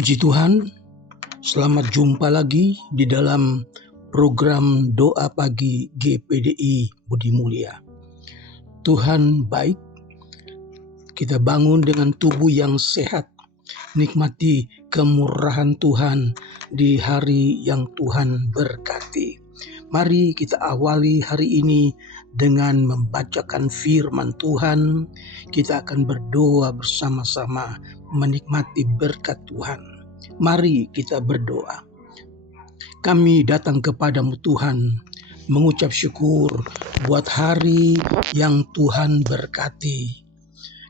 Puji Tuhan, selamat jumpa lagi di dalam program Doa Pagi GPDI Budi Mulia. Tuhan baik, kita bangun dengan tubuh yang sehat, nikmati kemurahan Tuhan di hari yang Tuhan berkati. Mari kita awali hari ini dengan membacakan firman Tuhan. Kita akan berdoa bersama-sama menikmati berkat Tuhan. Mari kita berdoa. Kami datang kepadamu Tuhan, mengucap syukur buat hari yang Tuhan berkati.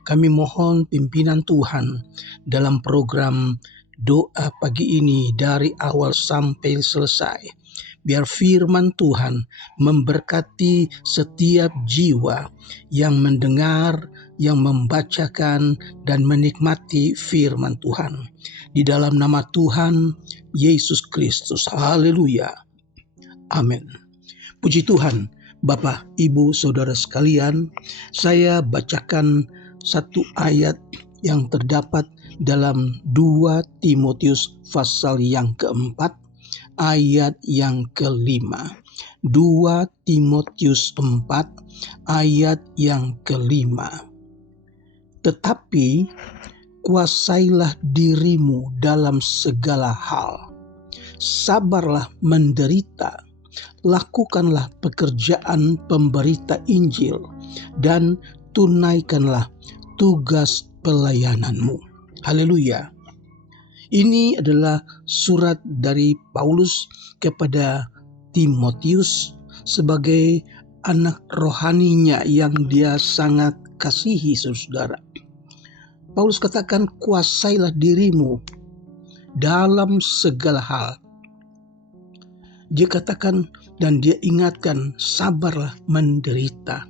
Kami mohon pimpinan Tuhan dalam program doa pagi ini dari awal sampai selesai. Biar firman Tuhan memberkati setiap jiwa yang mendengar, yang membacakan, dan menikmati firman Tuhan. Di dalam nama Tuhan Yesus Kristus. Haleluya. Amin. Puji Tuhan, Bapak, Ibu, Saudara sekalian, saya bacakan satu ayat yang terdapat dalam 2 Timotius pasal yang keempat, ayat yang kelima. 2 Timotius 4 ayat yang kelima. Tetapi kuasailah dirimu dalam segala hal. Sabarlah menderita. Lakukanlah pekerjaan pemberita Injil dan tunaikanlah tugas pelayananmu. Haleluya. Ini adalah surat dari Paulus kepada Timotius sebagai anak rohaninya yang dia sangat kasihi, saudara. Paulus katakan, kuasailah dirimu dalam segala hal. Dia katakan dan dia ingatkan, sabarlah menderita.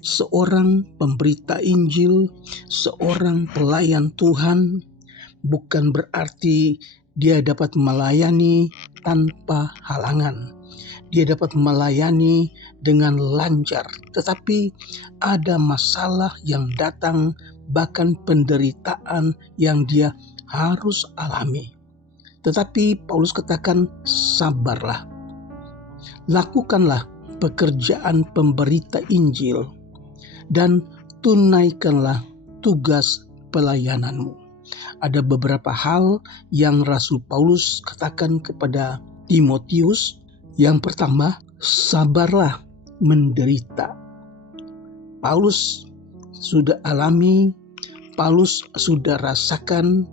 Seorang pemberita Injil, seorang pelayan Tuhan, bukan berarti dia dapat melayani tanpa halangan. Dia dapat melayani dengan lancar, tetapi ada masalah yang datang, bahkan penderitaan yang dia harus alami. Tetapi Paulus katakan, sabarlah. Lakukanlah pekerjaan pemberita Injil dan tunaikanlah tugas pelayananmu. Ada beberapa hal yang Rasul Paulus katakan kepada Timotius. Yang pertama, sabarlah menderita. Paulus sudah alami, Paulus sudah rasakan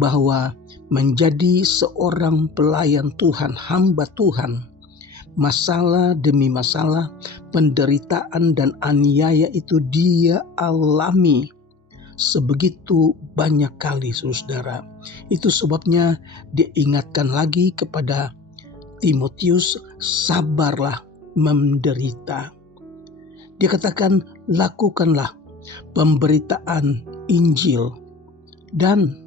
bahwa menjadi seorang pelayan Tuhan, hamba Tuhan, masalah demi masalah, penderitaan dan aniaya itu dia alami sebegitu banyak kali, saudara. Itu sebabnya diingatkan lagi kepada Timotius, sabarlah menderita. Dia katakan, lakukanlah pemberitaan Injil dan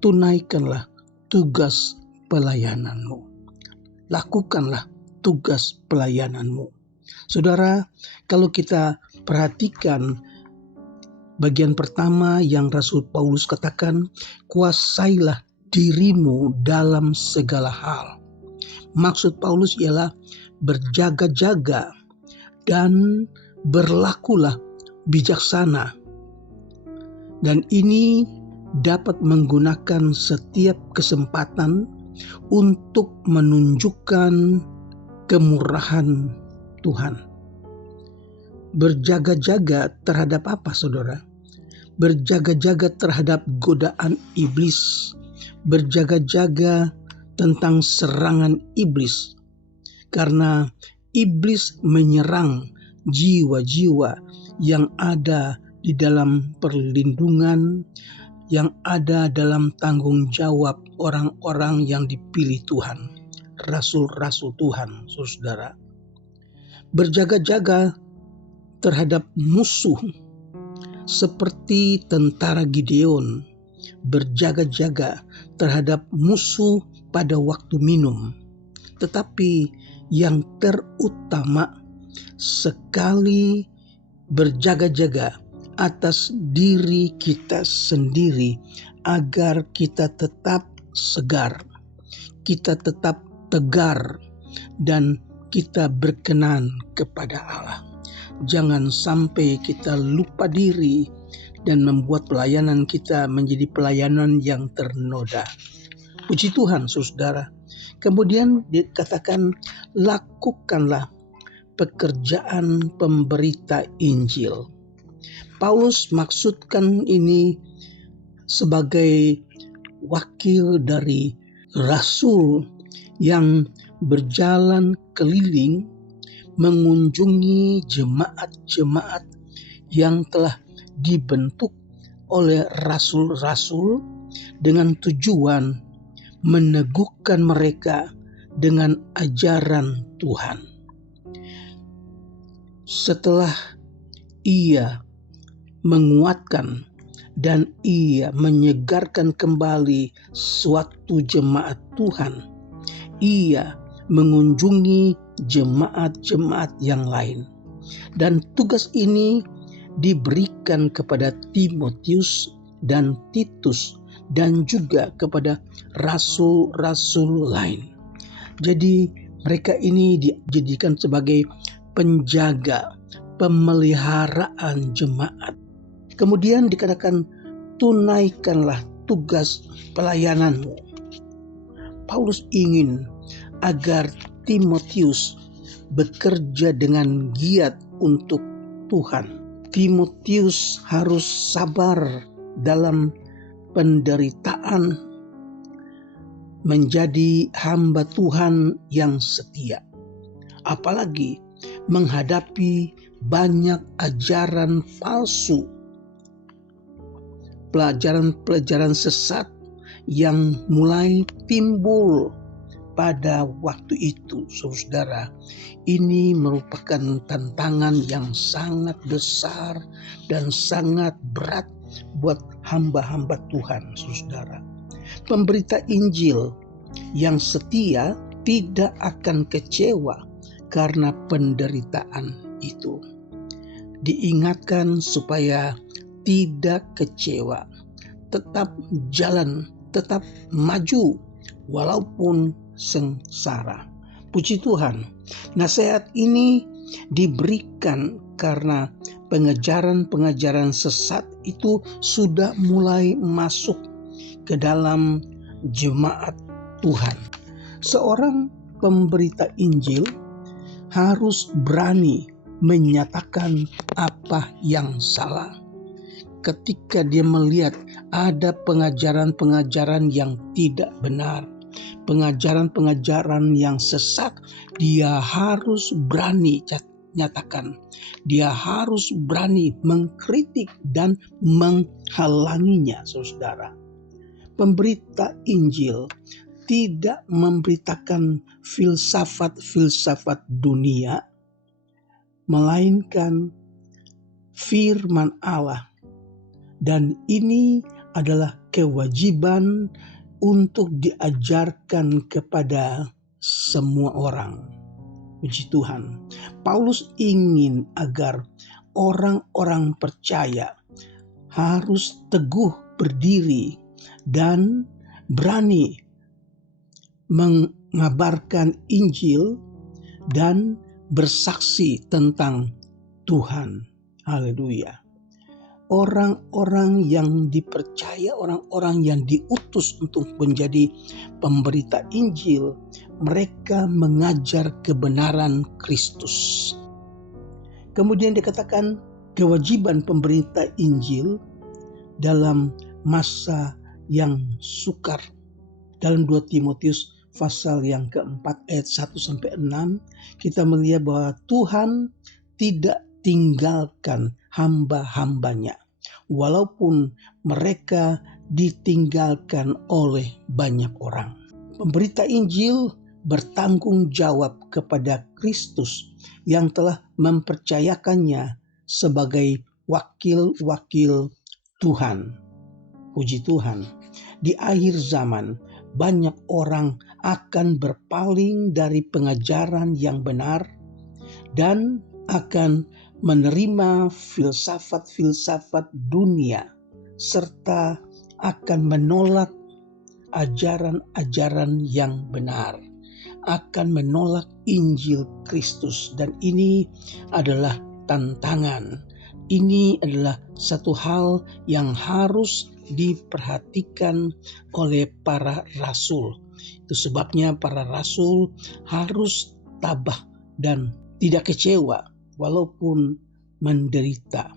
tunaikanlah tugas pelayananmu. Lakukanlah tugas pelayananmu. Saudara, kalau kita perhatikan bagian pertama yang Rasul Paulus katakan, kuasailah dirimu dalam segala hal. Maksud Paulus ialah berjaga-jaga dan berlakulah bijaksana. Dan ini dapat menggunakan setiap kesempatan untuk menunjukkan kemurahan Tuhan. Berjaga-jaga terhadap apa, saudara? Berjaga-jaga terhadap godaan iblis. Berjaga-jaga tentang serangan iblis. Karena iblis menyerang jiwa-jiwa yang ada di dalam perlindungan, yang ada dalam tanggung jawab orang-orang yang dipilih Tuhan, rasul-rasul Tuhan, saudara. Berjaga-jaga terhadap musuh seperti tentara Gideon, berjaga-jaga terhadap musuh pada waktu minum. Tetapi yang terutama sekali berjaga-jaga atas diri kita sendiri agar kita tetap segar, kita tetap tegar, dan kita berkenan kepada Allah. Jangan sampai kita lupa diri dan membuat pelayanan kita menjadi pelayanan yang ternoda. Puji Tuhan, saudara. Kemudian dikatakan, lakukanlah pekerjaan pemberita Injil. Paulus maksudkan ini sebagai wakil dari rasul yang berjalan keliling mengunjungi jemaat-jemaat yang telah dibentuk oleh rasul-rasul dengan tujuan meneguhkan mereka dengan ajaran Tuhan. Setelah ia menguatkan dan ia menyegarkan kembali suatu jemaat Tuhan, ia mengunjungi jemaat-jemaat yang lain. Dan tugas ini diberikan kepada Timotius dan Titus dan juga kepada rasul-rasul lain. Jadi mereka ini dijadikan sebagai penjaga, pemeliharaan jemaat. Kemudian dikatakan, tunaikanlah tugas pelayananmu. Paulus ingin agar Timotius bekerja dengan giat untuk Tuhan. Timotius harus sabar dalam penderitaan, menjadi hamba Tuhan yang setia. Apalagi menghadapi banyak ajaran palsu, pelajaran-pelajaran sesat yang mulai timbul pada waktu itu, saudara. Ini merupakan tantangan yang sangat besar dan sangat berat buat hamba-hamba Tuhan, saudara. Pemberita Injil yang setia tidak akan kecewa karena penderitaan itu. Diingatkan supaya tidak kecewa, tetap jalan, tetap maju walaupun sengsara. Puji Tuhan, nasihat ini diberikan karena pengajaran-pengajaran sesat itu sudah mulai masuk ke dalam jemaat Tuhan. Seorang pemberita Injil harus berani menyatakan apa yang salah. Ketika dia melihat ada pengajaran-pengajaran yang tidak benar, pengajaran-pengajaran yang sesat, dia harus berani nyatakan. Dia harus berani mengkritik dan menghalanginya, saudara. Pemberita Injil tidak memberitakan filsafat-filsafat dunia, melainkan firman Allah. Dan ini adalah kewajiban untuk diajarkan kepada semua orang. Puji Tuhan. Paulus ingin agar orang-orang percaya harus teguh berdiri dan berani mengabarkan Injil dan bersaksi tentang Tuhan. Haleluya. Orang-orang yang dipercaya, orang-orang yang diutus untuk menjadi pemberita Injil, mereka mengajar kebenaran Kristus. Kemudian dikatakan kewajiban pemberita Injil dalam masa yang sukar. Dalam 2 Timotius pasal yang keempat ayat 1-6, kita melihat bahwa Tuhan tidak tinggalkan hamba-hambanya, walaupun mereka ditinggalkan oleh banyak orang. Pemberita Injil bertanggung jawab kepada Kristus yang telah mempercayakannya sebagai wakil-wakil Tuhan. Puji Tuhan, di akhir zaman banyak orang akan berpaling dari pengajaran yang benar dan akan menerima filsafat-filsafat dunia serta akan menolak ajaran-ajaran yang benar, akan menolak Injil Kristus. Dan ini adalah tantangan. Ini adalah satu hal yang harus diperhatikan oleh para rasul. Itu sebabnya para rasul harus tabah dan tidak kecewa walaupun menderita.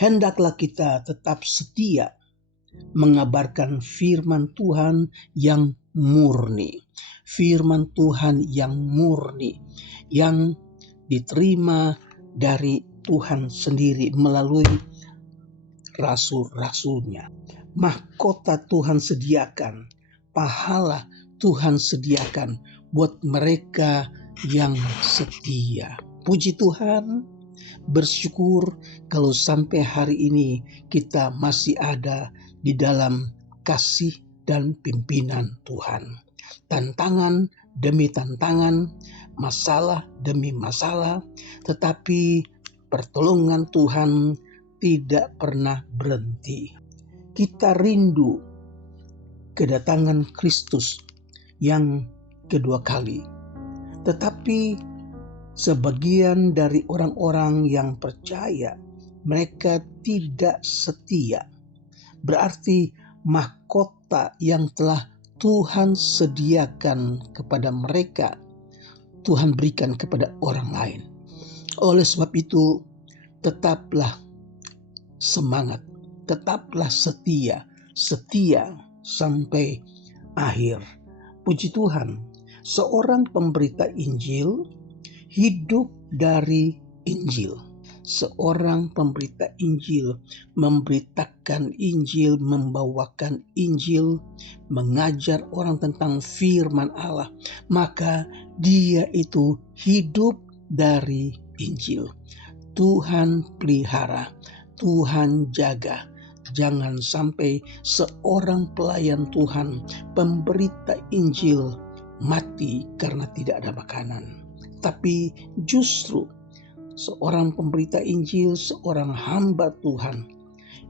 Hendaklah kita tetap setia mengabarkan firman Tuhan yang murni. Firman Tuhan yang murni, yang diterima dari Tuhan sendiri melalui rasul-rasulnya. Mahkota Tuhan sediakan, pahala Tuhan sediakan buat mereka yang setia. Puji Tuhan, bersyukur kalau sampai hari ini kita masih ada di dalam kasih dan pimpinan Tuhan. Tantangan demi tantangan, masalah demi masalah, tetapi pertolongan Tuhan tidak pernah berhenti. Kita rindu kedatangan Kristus yang kedua kali. Tetapi sebagian dari orang-orang yang percaya, mereka tidak setia. Berarti mahkota yang telah Tuhan sediakan kepada mereka, Tuhan berikan kepada orang lain. Oleh sebab itu, tetaplah semangat, tetaplah setia sampai akhir. Puji Tuhan, seorang pemberita Injil hidup dari Injil. Seorang pemberita Injil memberitakan Injil, membawakan Injil, mengajar orang tentang firman Allah, maka dia itu hidup dari Injil. Tuhan pelihara, Tuhan jaga. Jangan sampai seorang pelayan Tuhan, pemberita Injil, mati karena tidak ada makanan. Tapi justru seorang pemberita Injil, seorang hamba Tuhan,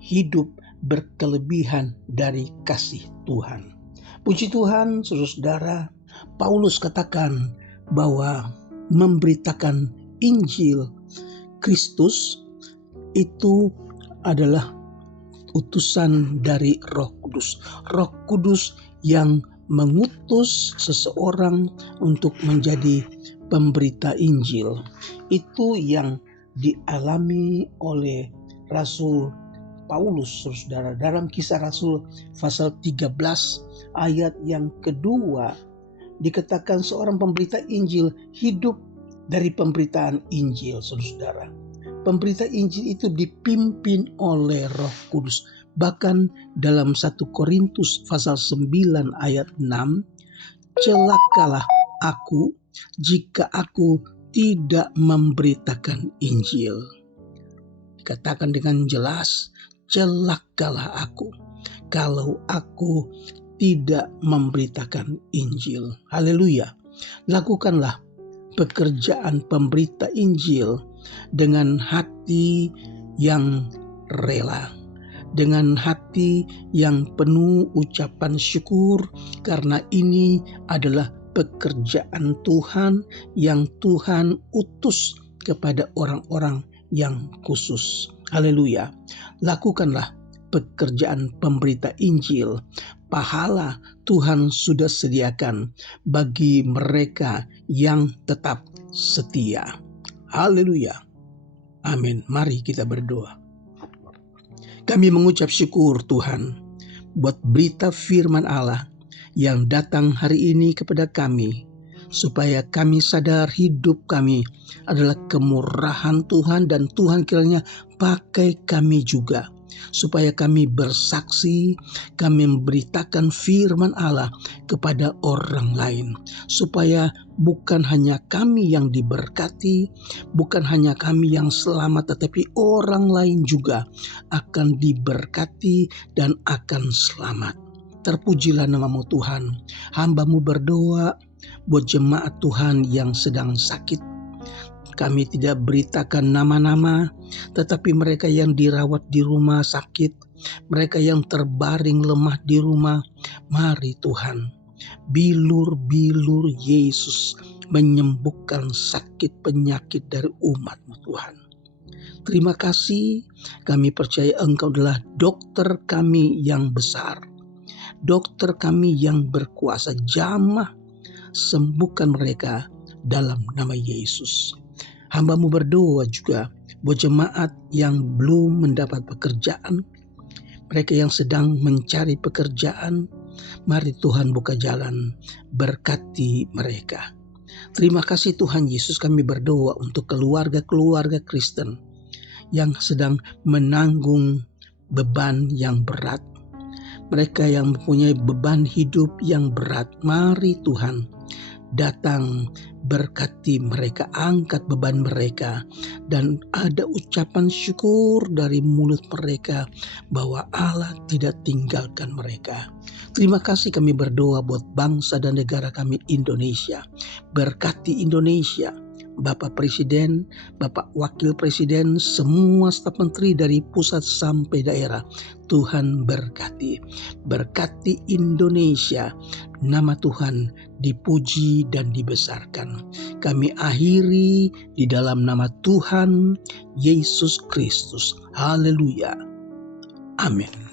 hidup berkelebihan dari kasih Tuhan. Puji Tuhan, saudara-saudara, Paulus katakan bahwa memberitakan Injil Kristus itu adalah utusan dari Roh Kudus. Roh Kudus yang mengutus seseorang untuk menjadi pemberita Injil. Itu yang dialami oleh Rasul Paulus, saudara. Dalam Kisah Rasul pasal 13 ayat yang kedua dikatakan seorang pemberita Injil hidup dari pemberitaan Injil, saudara. Pemberita Injil itu dipimpin oleh Roh Kudus. Bahkan dalam 1 Korintus pasal 9 ayat 6, celakalah aku jika aku tidak memberitakan Injil. Dikatakan dengan jelas, celakalah aku kalau aku tidak memberitakan Injil. Haleluya. Lakukanlah pekerjaan pemberita Injil dengan hati yang rela, dengan hati yang penuh ucapan syukur, karena ini adalah pekerjaan Tuhan yang Tuhan utus kepada orang-orang yang khusus. Haleluya. Lakukanlah pekerjaan pemberita Injil. Pahala Tuhan sudah sediakan bagi mereka yang tetap setia. Haleluya. Amin. Mari kita berdoa. Kami mengucap syukur Tuhan buat berita firman Allah yang datang hari ini kepada kami, supaya kami sadar hidup kami adalah kemurahan Tuhan, dan Tuhan kiranya pakai kami juga, supaya kami bersaksi, kami memberitakan firman Allah kepada orang lain, supaya bukan hanya kami yang diberkati, bukan hanya kami yang selamat, tetapi orang lain juga akan diberkati dan akan selamat. Terpujilah namamu Tuhan. Hamba-Mu berdoa buat jemaat Tuhan yang sedang sakit. Kami tidak beritakan nama-nama, tetapi mereka yang dirawat di rumah sakit, mereka yang terbaring lemah di rumah, mari Tuhan, bilur-bilur Yesus menyembuhkan sakit penyakit dari umat-Mu Tuhan. Terima kasih, kami percaya Engkau adalah dokter kami yang besar, dokter kami yang berkuasa. Jamah sembuhkan mereka dalam nama Yesus. Hamba-Mu berdoa juga buat jemaat yang belum mendapat pekerjaan, mereka yang sedang mencari pekerjaan, mari Tuhan buka jalan, berkati mereka. Terima kasih Tuhan Yesus, kami berdoa untuk keluarga-keluarga Kristen yang sedang menanggung beban yang berat. Mereka yang mempunyai beban hidup yang berat, mari Tuhan datang, berkati mereka, angkat beban mereka, dan ada ucapan syukur dari mulut mereka bahwa Allah tidak tinggalkan mereka. Terima kasih, kami berdoa buat bangsa dan negara kami Indonesia. Berkati Indonesia, Bapak Presiden, Bapak Wakil Presiden, semua staf menteri dari pusat sampai daerah. Tuhan berkati. Berkati Indonesia, nama Tuhan dipuji dan dibesarkan. Kami akhiri di dalam nama Tuhan Yesus Kristus. Haleluya. Amin.